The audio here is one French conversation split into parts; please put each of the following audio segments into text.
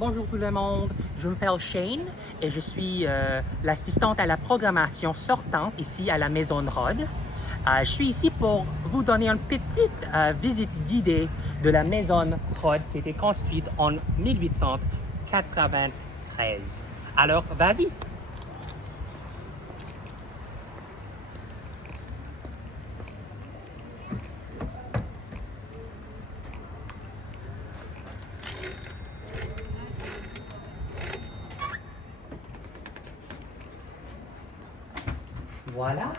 Bonjour tout le monde, je m'appelle Shane et je suis l'assistante à la programmation sortante ici à la Maison Rod. Je suis ici pour vous donner une petite visite guidée de la Maison Rod qui a été construite en 1893. Alors, vas-y! Voilà.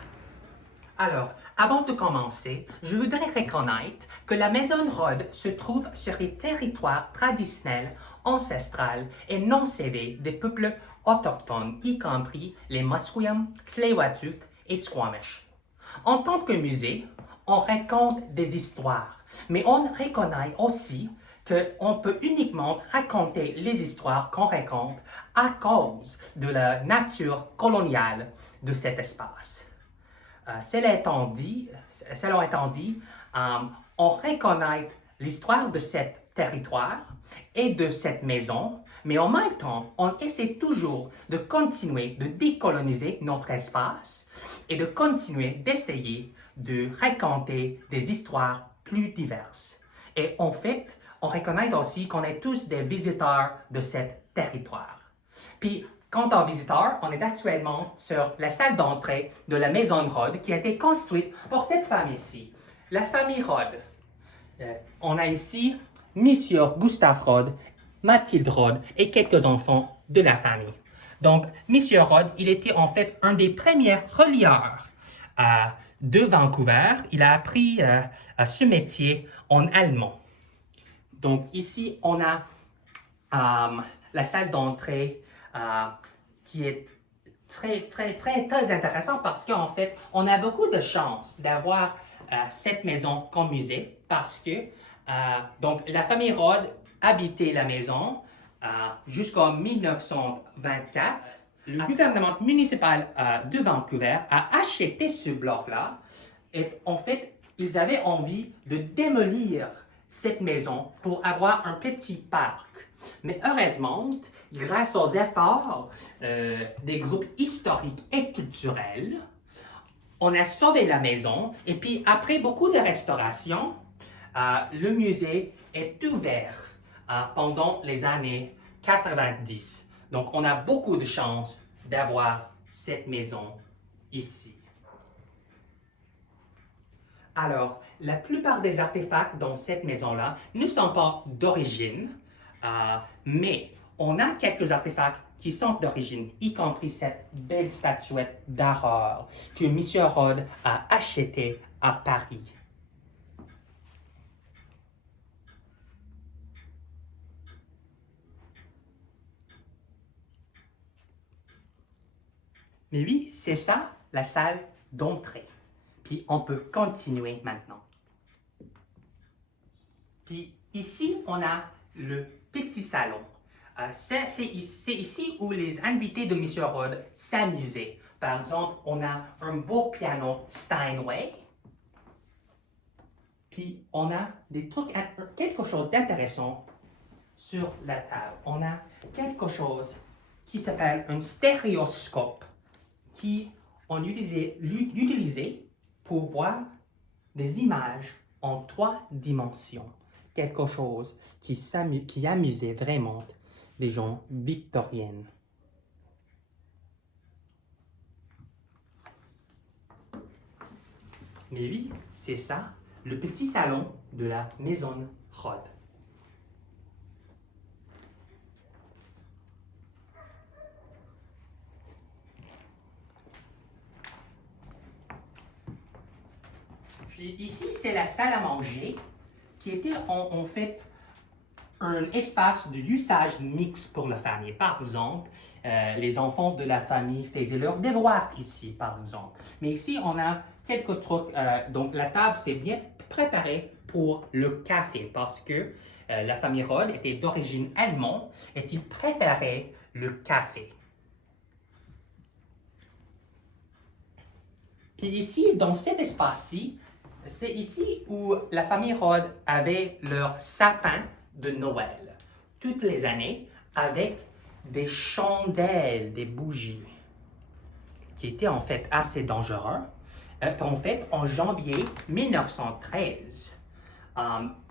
Alors, avant de commencer, je voudrais reconnaître que la Maison Rod se trouve sur les territoires traditionnels, ancestrales et non cédés des peuples autochtones, y compris les Musqueam, Tsleil-Waututh et Squamish. En tant que musée, on raconte des histoires, mais on reconnaît aussi qu'on peut uniquement raconter les histoires qu'on raconte à cause de la nature coloniale de cet espace. Cela étant dit, on reconnaît l'histoire de ce territoire et de cette maison, mais en même temps, on essaie toujours de continuer de décoloniser notre espace et de continuer d'essayer de raconter des histoires plus diverses. Et en fait, on reconnaît aussi qu'on est tous des visiteurs de ce territoire. Puis, quant aux visiteurs, on est actuellement sur la salle d'entrée de la Maison Rod qui a été construite pour cette famille-ci, la famille Rod. On a ici Monsieur Gustave Rod, Mathilde Rod et quelques enfants de la famille. Donc, Monsieur Rod, il était en fait un des premiers relieurs de Vancouver. Il a appris ce métier en allemand. Donc, ici, on a la salle d'entrée qui est très intéressant parce qu'en fait, on a beaucoup de chance d'avoir cette maison comme musée parce que donc la famille Rod habitait la maison jusqu'en 1924. Le gouvernement municipal de Vancouver a acheté ce bloc-là et en fait, ils avaient envie de démolir cette maison pour avoir un petit parc. Mais heureusement, grâce aux efforts des groupes historiques et culturels, on a sauvé la maison et puis après beaucoup de restaurations, le musée est ouvert pendant les années 90. Donc on a beaucoup de chance d'avoir cette maison ici. Alors, la plupart des artefacts dans cette maison-là ne sont pas d'origine, mais on a quelques artefacts qui sont d'origine, y compris cette belle statuette d'Aurore que M. Rod a achetée à Paris. Mais oui, c'est ça la salle d'entrée. Puis on peut continuer maintenant. Puis ici, on a le petit salon. C'est ici où les invités de M. Rod s'amusaient. Par exemple, on a un beau piano Steinway. Puis on a quelque chose d'intéressant sur la table. On a quelque chose qui s'appelle un stéréoscope qui on utilisait pour voir des images en 3 dimensions. Quelque chose qui amusait vraiment des gens victoriennes. Mais oui, c'est ça, le petit salon de la Maison Rod. Puis ici, c'est la salle à manger qui était en fait un espace de usage mixte pour la famille. Par exemple, les enfants de la famille faisaient leurs devoirs ici, par exemple. Mais ici, on a quelques trucs. Donc, la table, c'est bien préparée pour le café parce que la famille Rod était d'origine allemande et ils préféraient le café. Puis ici, dans cet espace-ci, c'est ici où la famille Rod avait leur sapin de Noël. Toutes les années, avec des chandelles, des bougies, qui étaient en fait assez dangereux. En fait, en janvier 1913,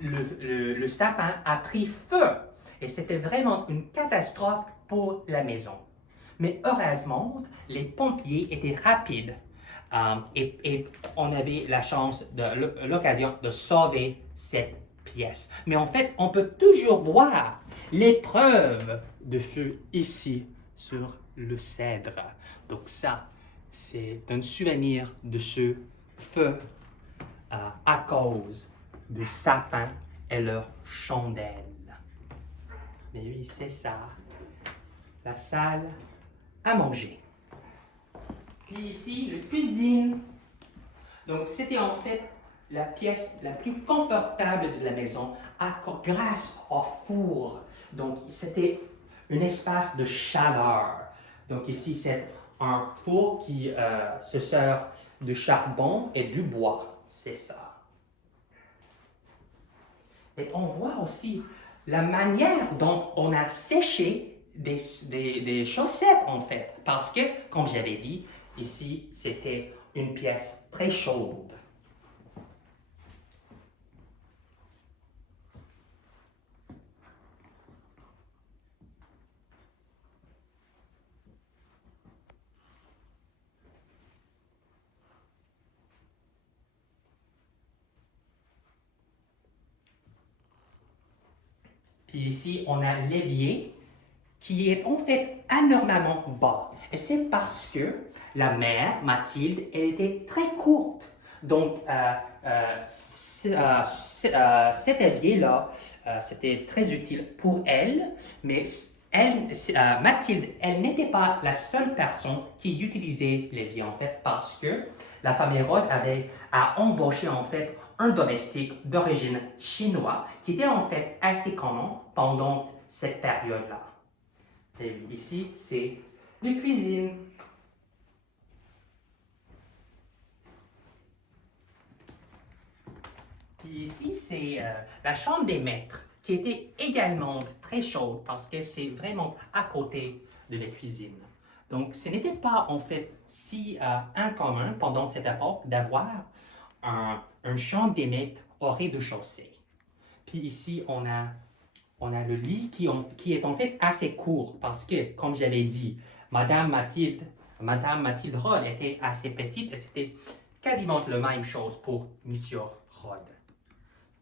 le sapin a pris feu et c'était vraiment une catastrophe pour la maison. Mais heureusement, les pompiers étaient rapides et on avait la chance, l'occasion de sauver cette pièce. Mais en fait, on peut toujours voir les preuves de feu ici sur le cèdre. Donc ça, c'est un souvenir de ce feu à cause du sapin et leurs chandelles. Mais oui, c'est ça, la salle à manger. Puis ici, la cuisine. Donc, c'était en fait la pièce la plus confortable de la maison grâce au four. Donc, c'était un espace de chaleur. Donc, ici, c'est un four qui se sert de charbon et du bois. C'est ça. Et on voit aussi la manière dont on a séché des chaussettes, en fait. Parce que, comme j'avais dit, ici, c'était une pièce très chaude. Puis ici, on a l'évier qui est en fait anormalement bas. Et c'est parce que la mère, Mathilde, elle était très courte. Donc, cet évier-là, c'était très utile pour elle, mais Mathilde, elle n'était pas la seule personne qui utilisait l'évier, en fait, parce que la famille Rod a embauché, en fait, un domestique d'origine chinoise qui était, en fait, assez commun pendant cette période-là. Et ici, c'est la cuisine. Puis ici, c'est la chambre des maîtres, qui était également très chaude parce que c'est vraiment à côté de la cuisine. Donc, ce n'était pas en fait si incommun pendant cette époque d'avoir un chambre des maîtres au rez-de-chaussée. Puis ici, on a le lit qui est en fait assez court parce que, comme j'avais dit, Madame Mathilde Rod était assez petite et c'était quasiment la même chose pour Monsieur Rod.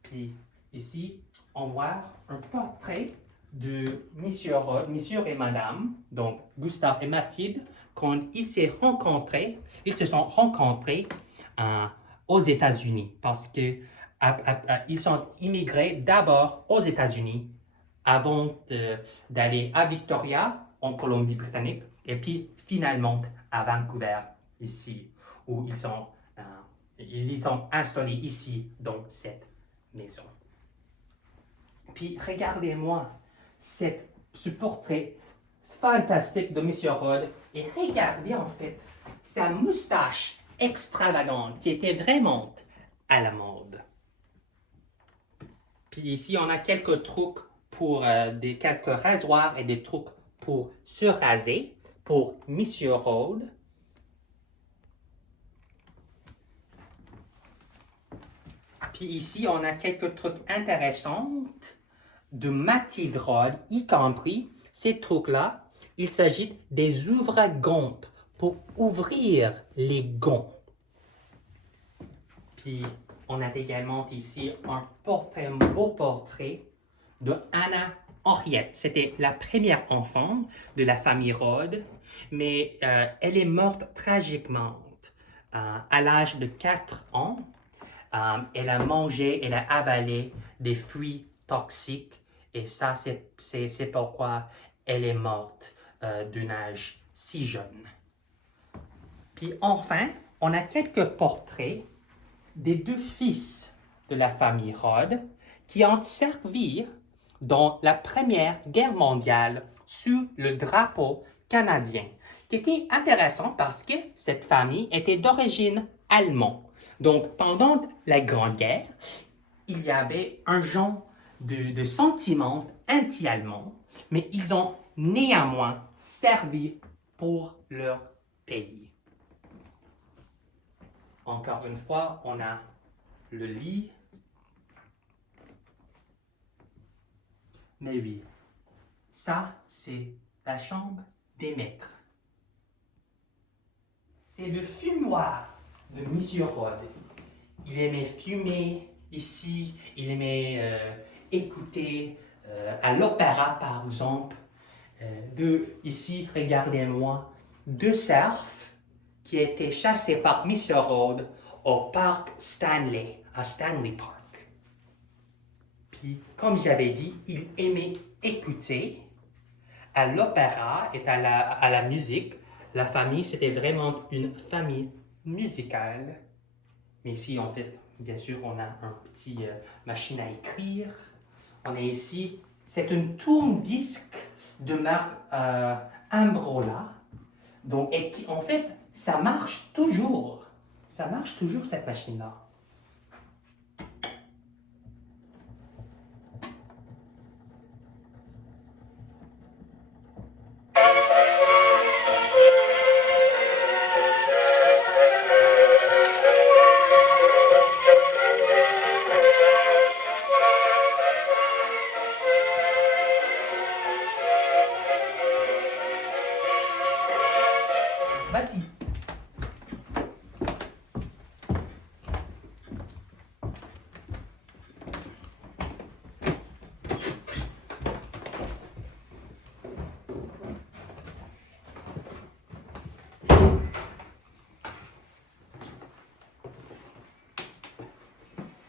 Puis ici, on voit un portrait de Monsieur Rod, Monsieur et Madame, donc Gustave et Mathilde, quand ils se sont rencontrés aux États-Unis parce que ils sont immigrés d'abord aux États-Unis avant d'aller à Victoria, en Colombie-Britannique, et puis finalement à Vancouver, ici, où ils sont installés ici, dans cette maison. Puis regardez-moi ce portrait fantastique de Monsieur Rod, et regardez en fait sa moustache extravagante qui était vraiment à la mode. Puis ici, on a quelques trucs pour quelques rasoirs et des trucs pour se raser pour Monsieur Rod. Puis ici, on a quelques trucs intéressants de Mathilde Rod, y compris ces trucs-là. Il s'agit des ouvre-gants pour ouvrir les gants. Puis on a également ici un beau portrait de Anna Henriette. C'était la première enfant de la famille Rod, mais elle est morte tragiquement à l'âge de 4 ans. Elle a mangé, elle a avalé des fruits toxiques et ça, c'est pourquoi elle est morte d'un âge si jeune. Puis enfin, on a quelques portraits des 2 fils de la famille Rod qui ont servi dans la Première Guerre mondiale sous le drapeau canadien, qui était intéressant parce que cette famille était d'origine allemande. Donc, pendant la Grande Guerre, il y avait un genre de sentiments anti-allemands, mais ils ont néanmoins servi pour leur pays. Encore une fois, on a le lit. Mais oui, ça, c'est la chambre des maîtres. C'est le fumoir de Monsieur Rod. Il aimait fumer ici, il aimait écouter à l'opéra, par exemple. Ici, regardez-moi, deux cerfs qui étaient chassés par Monsieur Rod au parc Stanley, à Stanley Park. Puis, comme j'avais dit, il aimait écouter à l'opéra et à la musique. La famille, c'était vraiment une famille musicale. Mais ici, en fait, bien sûr, on a un petit machine à écrire. On est ici, c'est une tourne-disque de marque Ambrola. Donc, et qui, en fait, ça marche toujours. Ça marche toujours, cette machine-là. Vas-y.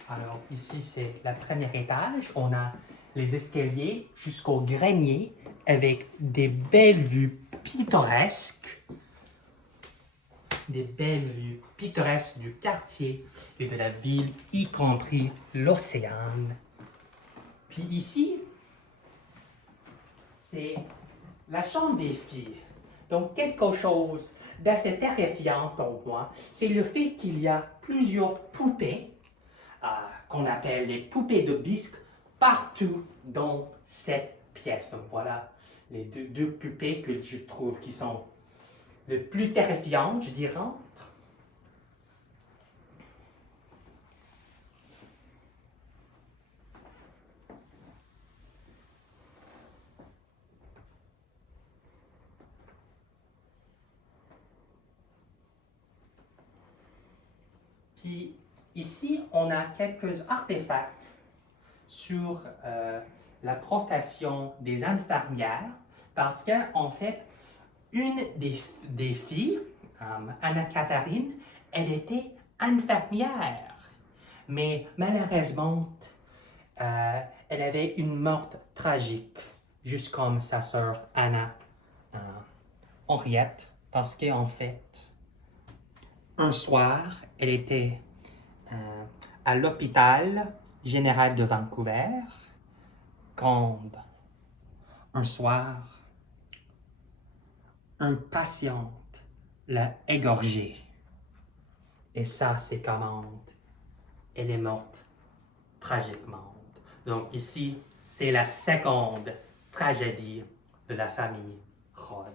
Alors, ici, c'est le premier étage. On a les escaliers jusqu'au grenier avec des belles vues pittoresques. Des belles vues pittoresques du quartier et de la ville, y compris l'océan. Puis ici, c'est la chambre des filles. Donc, quelque chose d'assez terrifiant pour moi, c'est le fait qu'il y a plusieurs poupées, qu'on appelle les poupées de bisque, partout dans cette pièce. Donc, voilà les deux poupées que je trouve qui sont les plus terrifiantes, je dirais. Puis ici, on a quelques artefacts sur la profession des infirmières, parce qu'en fait, une des filles, Anna-Catherine, elle était infirmière, mais malheureusement, elle avait une mort tragique, juste comme sa sœur Anna Henriette, parce qu'en fait, un soir, elle était à l'hôpital général de Vancouver quand un soir, un patient l'a égorgée. Et ça, c'est comment elle est morte tragiquement. Donc ici, c'est la seconde tragédie de la famille Rod.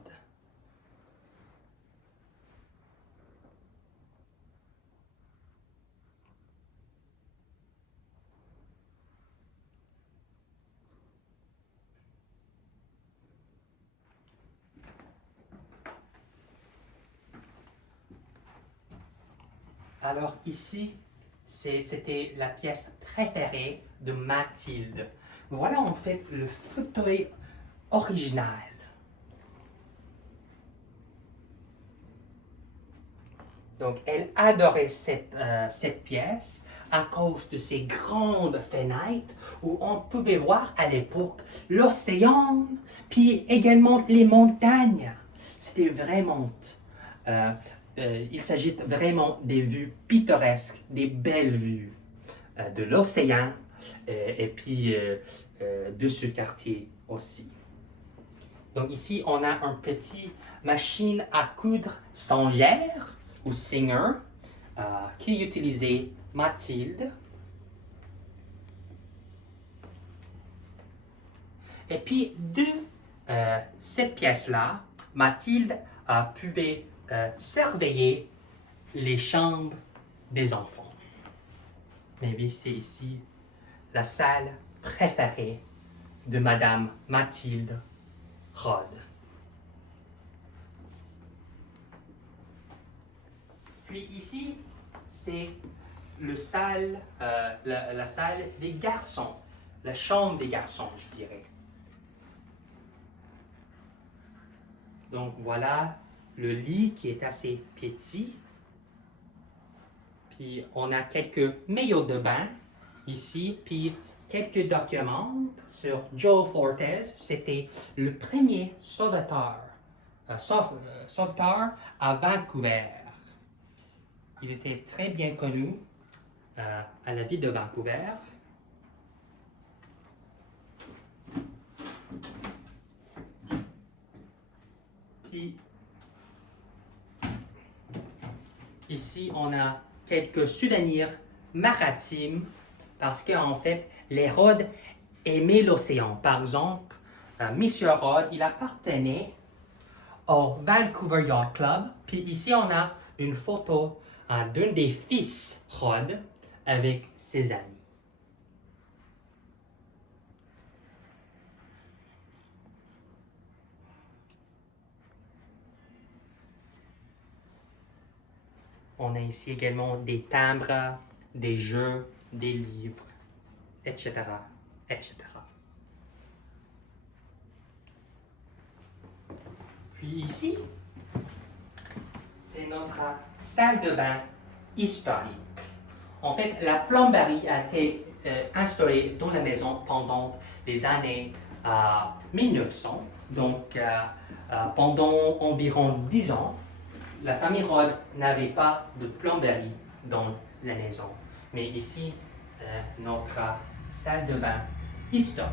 Alors ici, c'était la pièce préférée de Mathilde. Voilà en fait le fauteuil original. Donc elle adorait cette pièce à cause de ses grandes fenêtres où on pouvait voir à l'époque l'océan, puis également les montagnes. C'était vraiment il s'agit vraiment des vues pittoresques, des belles vues de l'océan et puis de ce quartier aussi. Donc ici, on a un petit machine à coudre Stangère ou Singer qui utilisait Mathilde. Et puis, de cette pièce-là, Mathilde pouvait surveiller les chambres des enfants. Mais oui, c'est ici la salle préférée de Madame Mathilde Rod. Puis ici, c'est la salle des garçons, la chambre des garçons, je dirais. Donc voilà le lit qui est assez petit. Puis on a quelques maillots de bain ici, puis quelques documents sur Joe Fortes. C'était le premier sauveteur à Vancouver. Il était très bien connu à la ville de Vancouver. Puis, ici, on a quelques souvenirs maritimes parce qu'en fait, les Rod aimaient l'océan. Par exemple, Monsieur Rod, il appartenait au Vancouver Yacht Club. Puis ici, on a une photo d'un des fils Rod avec ses amis. On a ici également des timbres, des jeux, des livres, etc., etc. Puis ici, c'est notre salle de bain historique. En fait, la plomberie a été installée dans la maison pendant les années 1900. Donc, pendant environ 10 ans, la famille Rod n'avait pas de plomberie dans la maison. Mais ici, notre salle de bain historique.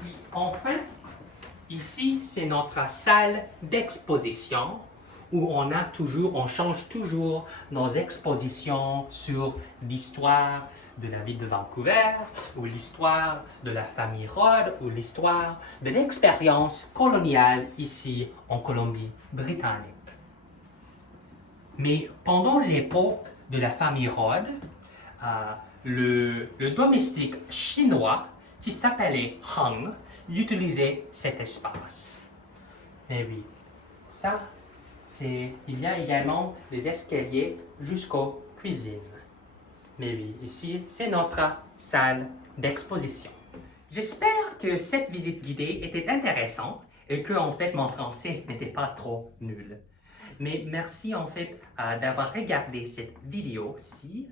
Puis enfin, ici, c'est notre salle d'exposition où on change toujours nos expositions sur l'histoire de la ville de Vancouver, ou l'histoire de la famille Rod, ou l'histoire de l'expérience coloniale ici en Colombie-Britannique. Mais pendant l'époque de la famille Rod, le domestique chinois qui s'appelait Hung utilisait cet espace. Mais oui, ça, il y a également des escaliers jusqu'aux cuisines. Mais oui, ici, c'est notre salle d'exposition. J'espère que cette visite guidée était intéressante et que, en fait, mon français n'était pas trop nul. Mais merci, en fait, d'avoir regardé cette vidéo-ci.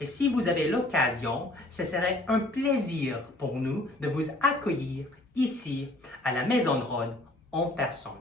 Et si vous avez l'occasion, ce serait un plaisir pour nous de vous accueillir ici à la Maison Rod en personne.